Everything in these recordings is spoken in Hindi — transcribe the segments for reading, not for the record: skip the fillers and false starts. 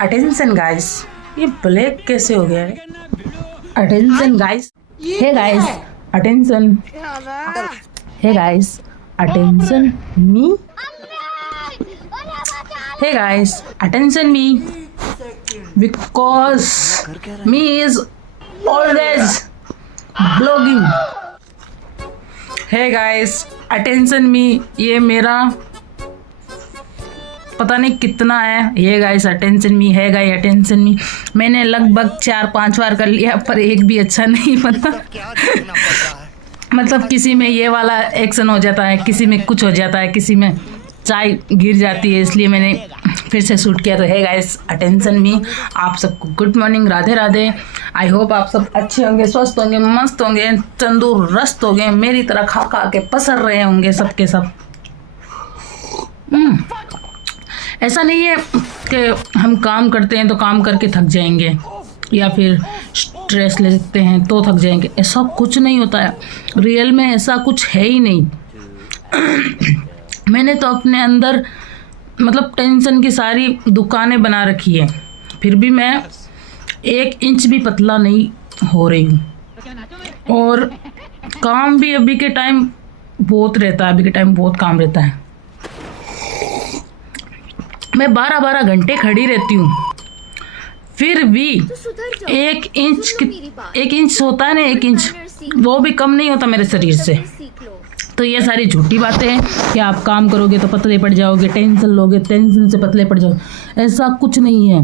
अटेंशन गाइस, ये ब्लैक कैसे हो गया है? Attention guys, hey guys, attention, hey guys, attention me, hey guys, attention me, because me is always blogging. Hey guys, attention me, ये मेरा पता नहीं कितना है। ये गाइस अटेंशन मी है, गाइस अटेंशन मी मैंने लगभग 4-5 बार कर लिया, पर एक भी अच्छा नहीं बना। मतलब किसी में ये वाला एक्शन हो जाता है, किसी में कुछ हो जाता है, किसी में चाय गिर जाती है, इसलिए मैंने फिर से शूट किया। तो है गाइस अटेंशन मी, आप सबको good morning, Radhe Radhe. I hope आप सब अच्छे होंगे, स्वस्थ होंगे, मस्त होंगे, तंदुरुस्त होंगे, मेरी तरह खा खा के पसर रहे होंगे सबके सब। ऐसा नहीं है कि हम काम करते हैं तो काम करके थक जाएंगे या फिर स्ट्रेस ले सकते हैं तो थक जाएंगे, ऐसा कुछ नहीं होता है। रियल में ऐसा कुछ है ही नहीं। मैंने तो अपने अंदर मतलब टेंशन की सारी दुकानें बना रखी है, फिर भी मैं 1 इंच भी पतला नहीं हो रही हूँ। और काम भी अभी के टाइम बहुत रहता है, अभी के टाइम बहुत काम रहता है। मैं 12-12 घंटे खड़ी रहती हूँ, फिर भी 1 इंच होता है ना, 1 इंच वो भी कम नहीं होता मेरे शरीर से। तो ये सारी झूठी बातें हैं कि आप काम करोगे तो पतले पड़ जाओगे, टेंशन लोगे टेंशन से पतले पड़ जाओगे, ऐसा कुछ नहीं है।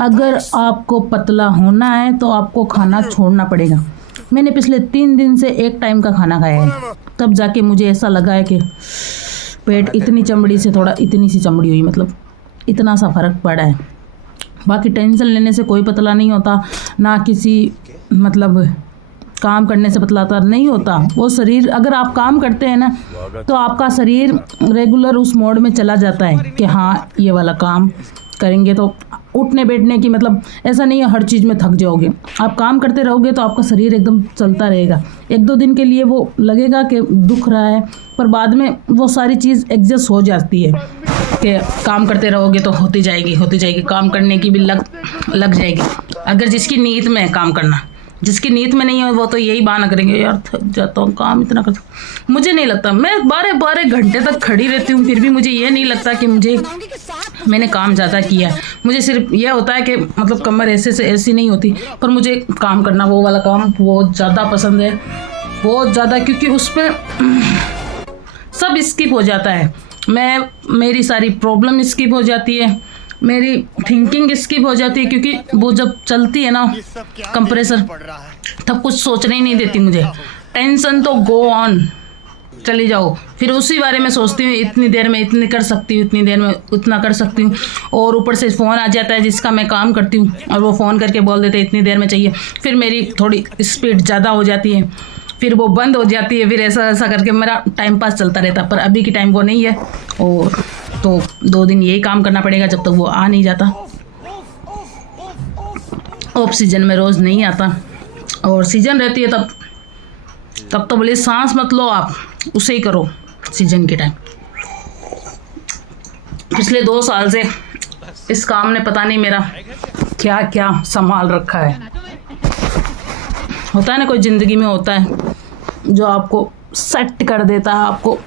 अगर आपको पतला होना है तो आपको खाना छोड़ना पड़ेगा। मैंने पिछले 3 दिन से 1 टाइम का खाना खाया है, तब जाके मुझे ऐसा लगा है कि पेट इतनी चमड़ी से थोड़ा इतनी सी चमड़ी हुई, मतलब इतना सा फ़र्क पड़ा है। बाकी टेंशन लेने से कोई पतला नहीं होता, ना किसी मतलब काम करने से पतला नहीं होता। वो शरीर, अगर आप काम करते हैं ना तो आपका शरीर रेगुलर उस मोड में चला जाता है कि हाँ ये वाला काम करेंगे तो उठने बैठने की, मतलब ऐसा नहीं है हर चीज़ में थक जाओगे। आप काम करते रहोगे तो आपका शरीर एकदम चलता रहेगा। 1-2 दिन के लिए वो लगेगा कि दुख रहा है, पर बाद में वो सारी चीज़ एडजस्ट हो जाती है कि काम करते रहोगे तो होती जाएगी, काम करने की भी लग जाएगी। अगर जिसकी नीयत में है काम करना, जिसकी नीयत में नहीं है वो तो यही बहाना करेंगे, यार थक जाता हूँ, काम इतना करता हूँ। मुझे नहीं लगता, मैं 12-12 घंटे तक खड़ी रहती हूँ, फिर भी मुझे ये नहीं लगता कि मैंने काम ज़्यादा किया है। मुझे सिर्फ यह होता है कि मतलब कमर ऐसे से ऐसी नहीं होती, पर मुझे काम करना, वो वाला काम बहुत ज़्यादा पसंद है, बहुत ज़्यादा, क्योंकि उसमें सब स्किप हो जाता है। मेरी सारी प्रॉब्लम स्किप हो जाती है, मेरी थिंकिंग स्किप हो जाती है, क्योंकि वो जब चलती है ना कंप्रेसर, तब कुछ सोचने ही नहीं देती मुझे। टेंशन तो गो ऑन, चली जाओ, फिर उसी बारे में सोचती हूँ, इतनी देर में इतनी कर सकती हूँ, इतनी देर में उतना कर सकती हूँ। और ऊपर से फ़ोन आ जाता है जिसका मैं काम करती हूँ, और वो फ़ोन करके बोल देते हैं इतनी देर में चाहिए, फिर मेरी थोड़ी स्पीड ज़्यादा हो जाती है, फिर वो बंद हो जाती है, फिर ऐसा करके मेरा टाइम पास चलता रहता। पर अभी की टाइम वो नहीं है, और तो 2 दिन यही काम करना पड़ेगा जब तक वो आ नहीं जाता। ऑफ सीजन में रोज़ नहीं आता, और सीजन रहती है तब तो बोले सांस मत लो, आप उसे ही करो सीजन के टाइम। पिछले 2 साल से इस काम ने पता नहीं मेरा क्या क्या संभाल रखा है। होता है ना, कोई ज़िंदगी में होता है जो आपको सेट कर देता है, आपको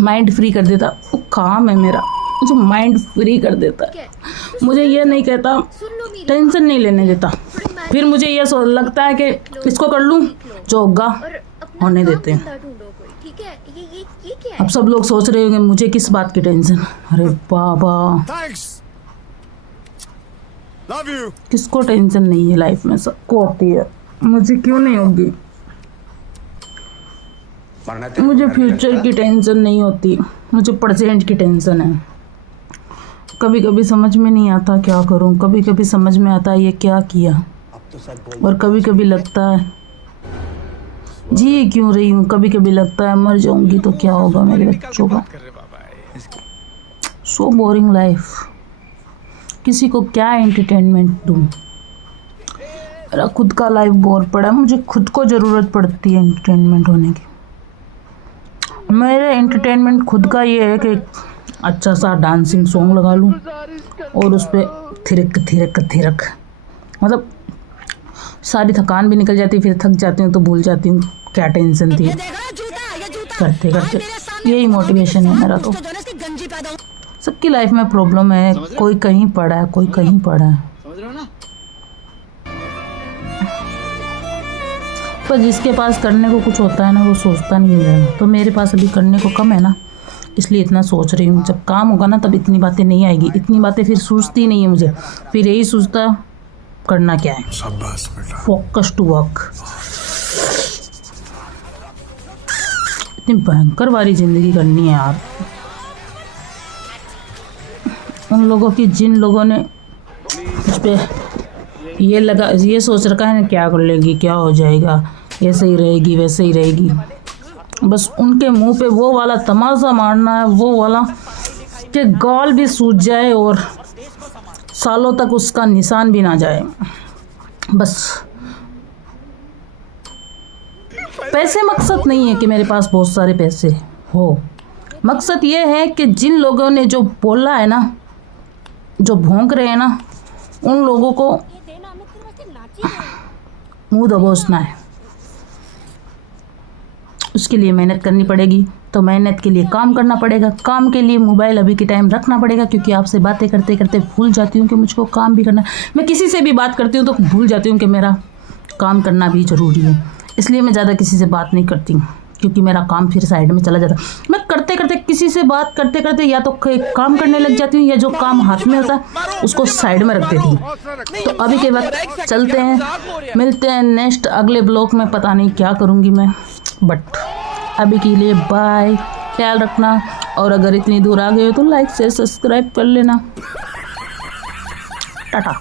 माइंड फ्री कर देता है। वो काम है मेरा जो माइंड फ्री कर देता है। मुझे ये नहीं कहता, टेंशन नहीं लेने देता, फिर मुझे ये लगता है कि इसको कर लूँ, जो होगा होने देते हैं। अब सब लोग सोच रहे होंगे मुझे किस बात की टेंशन। अरे बाबा, किसको टेंशन नहीं है लाइफ में, सबको होती है, मुझे क्यों नहीं होगी? मुझे फ्यूचर की टेंशन नहीं होती, मुझे प्रेजेंट की टेंशन है। कभी कभी समझ में नहीं आता क्या करूं, कभी कभी समझ में आता है ये क्या किया, और कभी कभी लगता है जी क्यों रही हूँ, कभी कभी लगता है मर जाऊंगी तो क्या होगा मेरे बच्चों का। सो बोरिंग लाइफ, किसी को क्या एंटरटेनमेंट दूँ? मेरा खुद का लाइफ बोर पड़ा है, मुझे खुद को ज़रूरत पड़ती है एंटरटेनमेंट होने की। मेरे एंटरटेनमेंट खुद का ये है कि अच्छा सा डांसिंग सॉन्ग लगा लूँ और उस पर थिरक थिरक थिरक, मतलब सारी थकान भी निकल जाती, फिर थक जाती हूँ तो भूल जाती हूँ क्या टेंशन थी। करते करते यही मोटिवेशन है मेरा। तो सबकी लाइफ में प्रॉब्लम है, कोई कहीं पड़ा है, कोई कहीं पड़ा है, पर जिसके पास करने को कुछ होता है ना वो सोचता नहीं है। तो मेरे पास अभी करने को कम है ना, इसलिए इतना सोच रही हूँ। जब काम होगा ना तब इतनी बातें नहीं आएगी, इतनी बातें फिर सूझती नहीं है मुझे, फिर यही सोचता करना क्या है, फोकस टू वर्क। इतनी भयंकर वाली ज़िंदगी करनी है यार। उन लोगों की जिन लोगों ने मुझ पे ये सोच रखा है ना क्या कर लेगी, क्या हो जाएगा, ऐसे ही रहेगी वैसे ही रहेगी, बस उनके मुंह पे वो वाला तमाचा मारना है, वो वाला कि गाल भी सूज जाए और सालों तक उसका निशान भी ना जाए। बस पैसे मकसद नहीं है कि मेरे पास बहुत सारे पैसे हो, मकसद ये है कि जिन लोगों ने जो बोला है ना, जो भौंक रहे हैं ना, उन लोगों को मुंह दबोचना है। उसके लिए मेहनत करनी पड़ेगी, तो मेहनत के लिए काम करना पड़ेगा, काम के लिए मोबाइल अभी के टाइम रखना पड़ेगा, क्योंकि आपसे बातें करते करते भूल जाती हूँ कि मुझको काम भी करना है। मैं किसी से भी बात करती हूँ तो भूल जाती हूँ कि मेरा काम करना भी ज़रूरी है, इसलिए मैं ज़्यादा किसी से बात नहीं करती हूँ, क्योंकि मेरा काम फिर साइड में चला जाता। मैं करते करते किसी से बात करते करते या तो काम करने लग जाती हूँ, या जो काम हाथ में होता है उसको साइड में रख देती हूँ। तो अभी के वक्त चलते हैं, मिलते हैं नेक्स्ट अगले ब्लॉग में, पता नहीं क्या करूँगी मैं, बट अभी के लिए बाय, ख्याल रखना। और अगर इतनी दूर आ गए हो तो लाइक शेयर सब्सक्राइब कर लेना। टाटा।